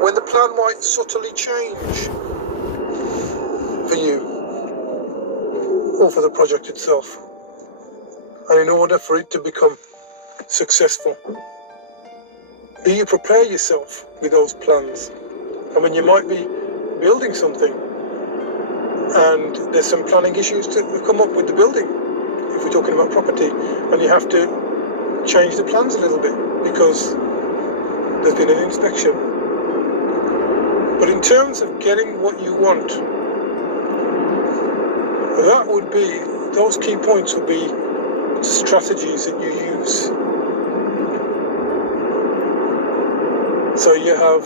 when the plan might subtly change for you or for the project itself. And in order for it to become successful, do you prepare yourself with those plans? I mean, you might be building something and there's some planning issues to come up with the building, if we're talking about property, and you have to change the plans a little bit because there's been an inspection. But in terms of getting what you want, that would be, those key points would be strategies that you use. So you have,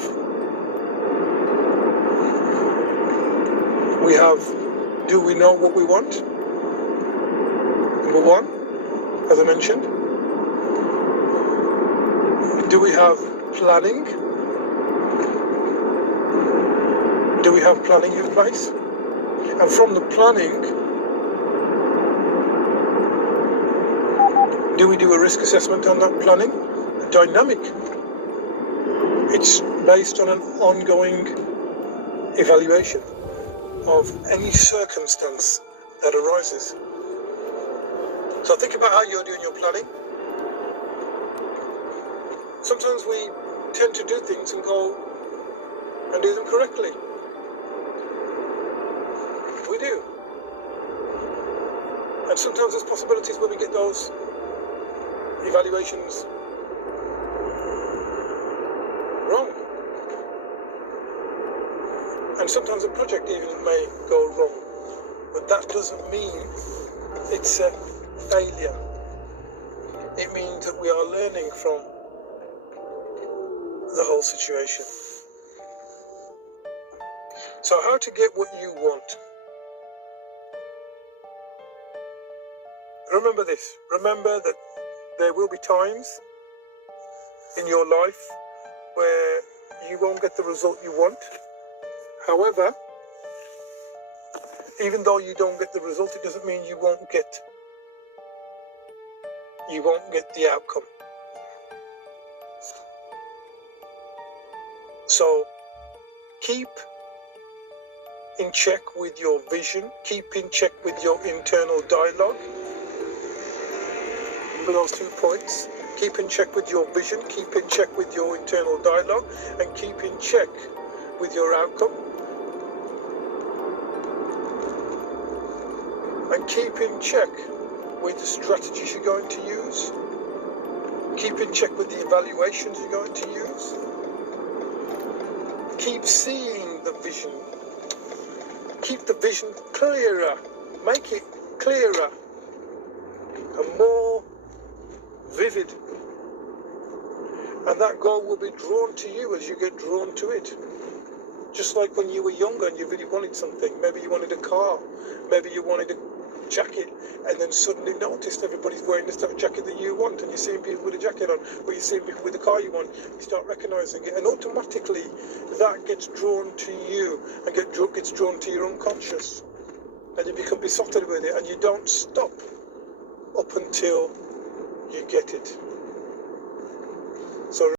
do we know what we want? Number one, as I mentioned. Do we have planning? Do we have planning in place? And from the planning, do we do a risk assessment on that planning? Dynamic. It's based on an ongoing evaluation of any circumstance that arises. So think about how you're doing your planning. Sometimes we tend to do things and go and do them correctly. We do. And sometimes there's possibilities when we get those evaluations wrong. And sometimes a project even may go wrong. But that doesn't mean it's a failure. It means that we are learning from the whole situation. So how to get what you want? Remember this. Remember that there will be times in your life where you won't get the result you want. However, even though you don't get the result, it doesn't mean you won't get the outcome. So keep in check with your vision, keep in check with your internal dialogue. Remember those 2 points. Keep in check with your vision, keep in check with your internal dialogue, and keep in check with your outcome. And keep in check with the strategies you're going to use. Keep in check with the evaluations you're going to use. Keep seeing the vision. Keep the vision clearer. Make it clearer and more vivid. And that goal will be drawn to you as you get drawn to it. Just like when you were younger and you really wanted something. Maybe you wanted a car. Maybe you wanted a jacket, and then suddenly noticed everybody's wearing this type of jacket that you want, and you're seeing people with a jacket on, or you're seeing people with the car you want. You start recognizing it, and automatically that gets drawn to you and gets drawn to your unconscious, and you become besotted with it, and you don't stop up until you get it. So